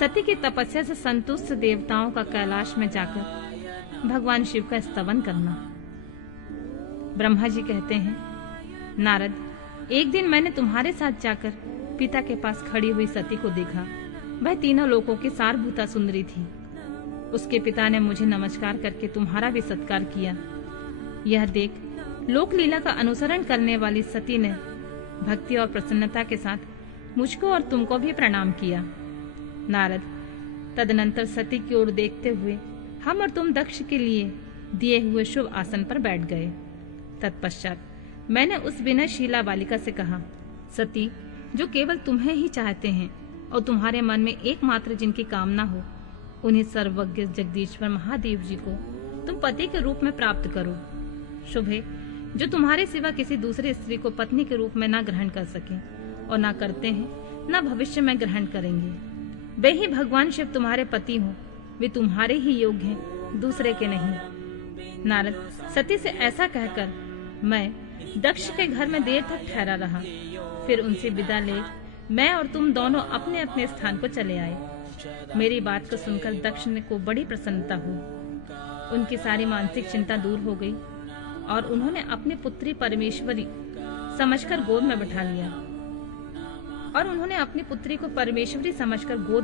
सती की तपस्या से संतुष्ट देवताओं का कैलाश में जाकर भगवान शिव का स्तवन करना। ब्रह्मा जी कहते हैं, नारद, एक दिन मैंने तुम्हारे साथ जाकर पिता के पास खड़ी हुई सती को देखा। वह तीनों लोकों की सारभूता सुंदरी थी। उसके पिता ने मुझे नमस्कार करके तुम्हारा भी सत्कार किया। यह देख लोक लीला का अनुसरण करने वाली सती ने भक्ति और प्रसन्नता के साथ मुझको और तुमको भी प्रणाम किया। नारद, तदनंतर सती की ओर देखते हुए हम और तुम दक्ष के लिए दिए हुए शुभ आसन पर बैठ गए। तत्पश्चात मैंने उस विनयशीला बालिका से कहा, सती, जो केवल तुम्हें ही चाहते हैं और तुम्हारे मन में एकमात्र जिनकी कामना हो, उन्हें सर्वज्ञ जगदीश्वर महादेव जी को तुम पति के रूप में प्राप्त करो। शुभ है जो तुम्हारे सिवा किसी दूसरे स्त्री को पत्नी के रूप में न ग्रहण कर सके और न करते हैं, न भविष्य में ग्रहण करेंगे। वे ही भगवान शिव तुम्हारे पति हो, वे तुम्हारे ही योग्य हैं, दूसरे के नहीं। नारद, सती से ऐसा कहकर मैं दक्ष के घर में देर तक ठहरा रहा। फिर उनसे विदा ले मैं और तुम दोनों अपने अपने स्थान को चले आए। मेरी बात को सुनकर दक्ष को बड़ी प्रसन्नता हुई। उनकी सारी मानसिक चिंता दूर हो गई और उन्होंने अपनी पुत्री परमेश्वरी समझकर गोद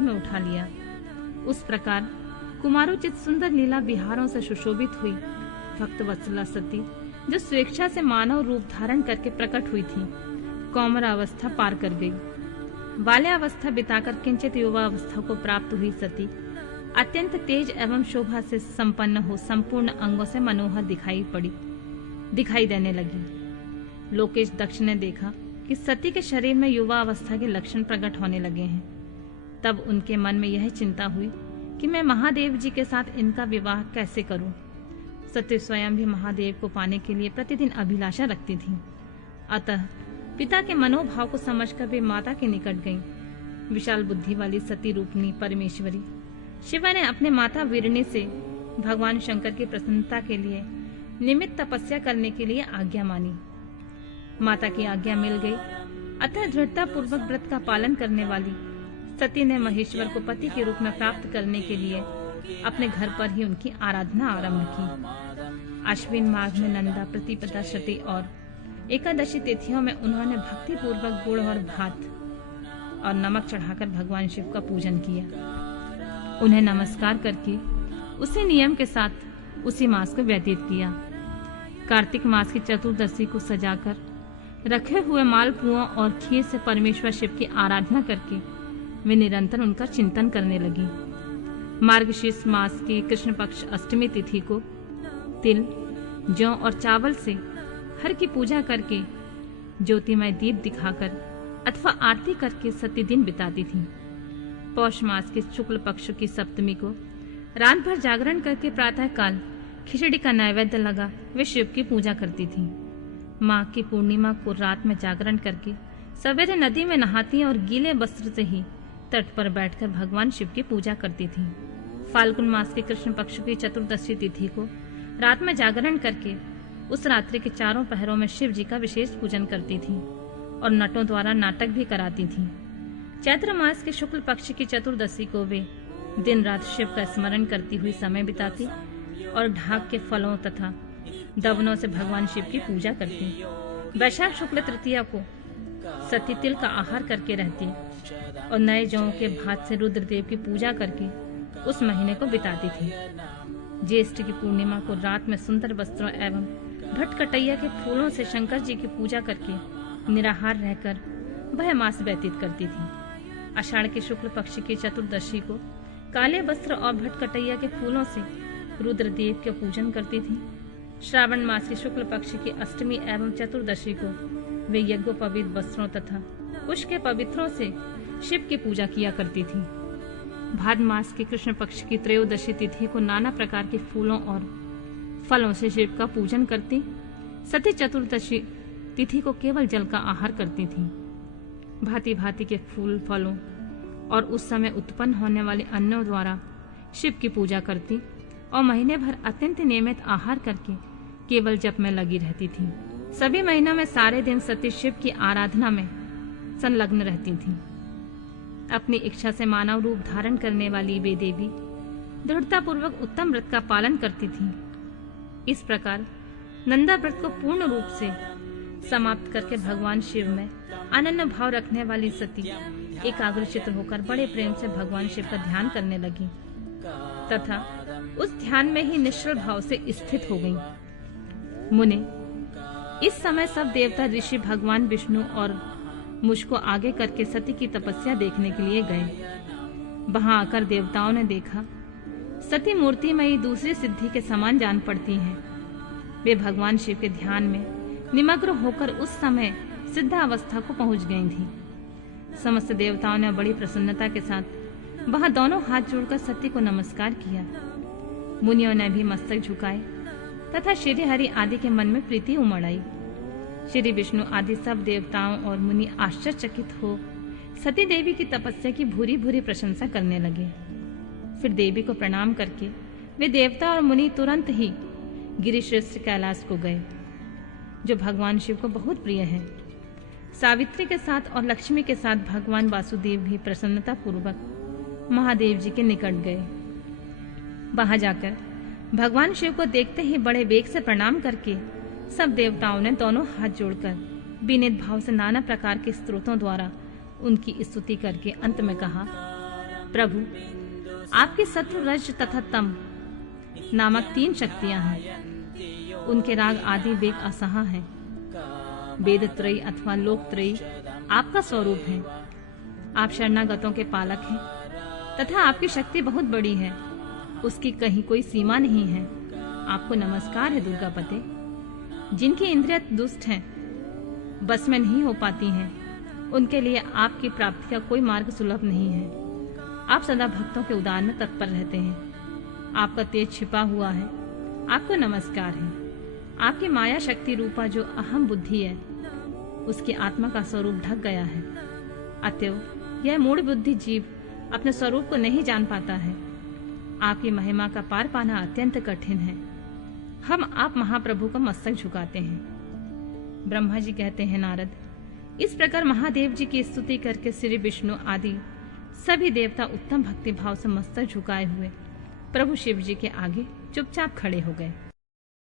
में उठा लिया। उस प्रकार कुमारोचित सुंदर लीला विहारों से सुशोभित हुई भक्त वत्सला सती, जो स्वेच्छा से मानव रूप धारण करके प्रकट हुई थी, कौमारावस्था पार कर गई। बाल्यावस्था बिताकर किंचित युवावस्था को प्राप्त हुई सती अत्यंत तेज एवं शोभा से संपन्न हो संपूर्ण अंगों से मनोहर दिखाई देने लगी। लोकेश दक्ष ने देखा कि सती के शरीर में युवा अवस्था के लक्षण प्रकट होने लगे हैं। तब उनके मन में यह चिंता हुई कि मैं महादेव जी के साथ इनका विवाह कैसे करूं। सती स्वयं भी महादेव को पाने के लिए प्रतिदिन अभिलाषा रखती थी। अतः पिता के मनोभाव को समझकर वे माता के निकट गईं। विशाल बुद्धि वाली सती रूपनी परमेश्वरी शिवा ने अपने माता वीरणी से भगवान शंकर की प्रसन्नता के लिए निमित्त तपस्या करने के लिए आज्ञा मानी। माता की आज्ञा मिल गई। अतः दृढ़ता पूर्वक व्रत का पालन करने वाली सती ने महेश्वर को पति के रूप में प्राप्त करने के लिए अपने घर पर ही उनकी आराधना आरंभ की। आश्विन माघ में नंदा, प्रतिपदा, शती और एकादशी तिथियों में उन्होंने भक्ति पूर्वक गुड़ और भात और नमक चढ़ाकर भगवान शिव का पूजन किया। उन्हें नमस्कार करके उसी नियम के साथ उसी मास को व्यतीत किया। कार्तिक मास की चतुर्दशी को सजाकर रखे हुए मालपुओं और खीर से परमेश्वर शिव की आराधना करके वे निरंतर उनका चिंतन करने लगी। मार्गशीर्ष मास की कृष्ण पक्ष अष्टमी तिथि को तिल, जौ और चावल से हर की पूजा करके ज्योतिमय दीप दिखाकर अथवा आरती करके सती दिन बिताती थी। पौष मास के शुक्ल पक्ष की सप्तमी को रात भर जागरण करके प्रातः काल खिचड़ी का नैवेद्य लगा वे शिव की पूजा करती थी। माघ की पूर्णिमा को रात में जागरण करके सवेरे नदी में नहाती और गीले वस्त्र से ही तट पर बैठकर भगवान शिव की पूजा करती थी। फाल्गुन मास के कृष्ण पक्ष की चतुर्दशी तिथि को रात में जागरण करके उस रात्रि के चारों पहरों में शिव जी का विशेष पूजन करती थी और नटों द्वारा नाटक भी कराती थी। चैत्र मास के शुक्ल पक्ष की चतुर्दशी को वे दिन रात शिव का स्मरण करती हुई समय बिताती और ढाक के फलों तथा दवनों से भगवान शिव की पूजा करती। वैशाख शुक्ल तृतीया को सती तिल का आहार करके रहती और नए जौ के भात से रुद्रदेव की पूजा करके उस महीने को बिताती थी। ज्येष्ठ की पूर्णिमा को रात में सुंदर वस्त्रों एवं भटकटैया के फूलों से शंकर जी की पूजा करके निराहार रहकर वह मास व्यतीत करती थी। आषाढ़ के शुक्ल पक्ष की चतुर्दशी को काले वस्त्र और भटकटैया के फूलों से रुद्रदेव के पूजन करती थी। श्रावण मास के शुक्ल पक्ष की अष्टमी एवं चतुर्दशी को वे यज्ञोपवीत वस्त्रों तथा कुश के पवित्रों से शिव की पूजा किया करती थी। भाद्र मास के कृष्ण पक्ष की त्रयोदशी तिथि को नाना प्रकार के फूलों और फलों से शिव का पूजन करती। सती चतुर्दशी तिथि को केवल जल का आहार करती थी। भांति भांति के फूल, फलों और उस समय उत्पन्न होने वाले अन्नों द्वारा शिव की पूजा करती और महीने भर अत्यंत नियमित आहार करके केवल जप में लगी रहती थी। सभी महीनों में सारे दिन सती शिव की आराधना में संलग्न रहती थी। अपनी इच्छा से मानव रूप धारण करने वाली वे देवी दृढ़ता पूर्वक उत्तम व्रत का पालन करती थीं। इस प्रकार नंदा व्रत को पूर्ण रूप से समाप्त करके भगवान शिव में अनन्य भाव रखने वाली सती एकाग्रचित्त होकर बड़े प्रेम से भगवान शिव का ध्यान करने लगी तथा उस ध्यान में ही निश्चल भाव से स्थित हो गईं। मुने, इस समय सब देवता ऋषि भगवान विष्णु और मुझको आगे करके सती की तपस्या देखने के लिए गए। वहां आकर देवताओं ने देखा सती मूर्तिमयी दूसरी सिद्धि के समान जान पड़ती हैं। वे भगवान शिव के ध्यान में निमग्न होकर उस समय सिद्धावस्था को पहुंच गई थीं। समस्त देवताओं ने बड़ी प्रसन्नता के साथ वहां दोनों हाथ जोड़कर सती को नमस्कार किया। मुनियों ने भी मस्तक झुकाए तथा श्री हरि आदि के मन में प्रीति उमड़ आई। श्री विष्णु आदि सब देवताओं और मुनि आश्चर्यचकित हो सती देवी की तपस्या की भूरी भूरी प्रशंसा करने लगे। फिर देवी को प्रणाम करके वे देवता और मुनि तुरंत ही गिरिश्रेष्ठ कैलाश को गए, जो भगवान शिव को बहुत प्रिय है। सावित्री के साथ और लक्ष्मी के साथ भगवान वासुदेव भी प्रसन्नता पूर्वक महादेव जी के निकट गए। वहां जाकर भगवान शिव को देखते ही बड़े वेग से प्रणाम करके सब देवताओं ने दोनों हाथ जोड़कर विनीत भाव से नाना प्रकार के स्तोत्रों द्वारा उनकी स्तुति करके अंत में कहा, प्रभु, आपके सत्व, रज तथा तम नामक 3 शक्तियां हैं। उनके राग आदि वेग असहा हैं। वेद त्रयी अथवा लोक त्रयी आपका स्वरूप है। आप शरणागतों के पालक हैं तथा आपकी शक्ति बहुत बड़ी है, उसकी कहीं कोई सीमा नहीं है। आपको नमस्कार है दुर्गापते। जिनकी इंद्रियां दुष्ट हैं, बस में नहीं हो पाती हैं, उनके लिए आपकी प्राप्ति का कोई मार्ग सुलभ नहीं है। आप सदा भक्तों के उदार में तत्पर रहते हैं। आपका तेज छिपा हुआ है। आपको नमस्कार है। आपकी माया शक्ति रूपा जो अहम बुद्धि है, उसकी आत्मा का स्वरूप ढक गया है। अतएव यह मूढ़ बुद्धि जीव अपने स्वरूप को नहीं जान पाता है। आपकी महिमा का पार पाना अत्यंत कठिन है। हम आप महाप्रभु का मस्तक झुकाते हैं। ब्रह्मा जी कहते हैं, नारद, इस प्रकार महादेव जी की स्तुति करके श्री विष्णु आदि सभी देवता उत्तम भक्ति भाव से मस्तक झुकाए हुए प्रभु शिव जी के आगे चुपचाप खड़े हो गए।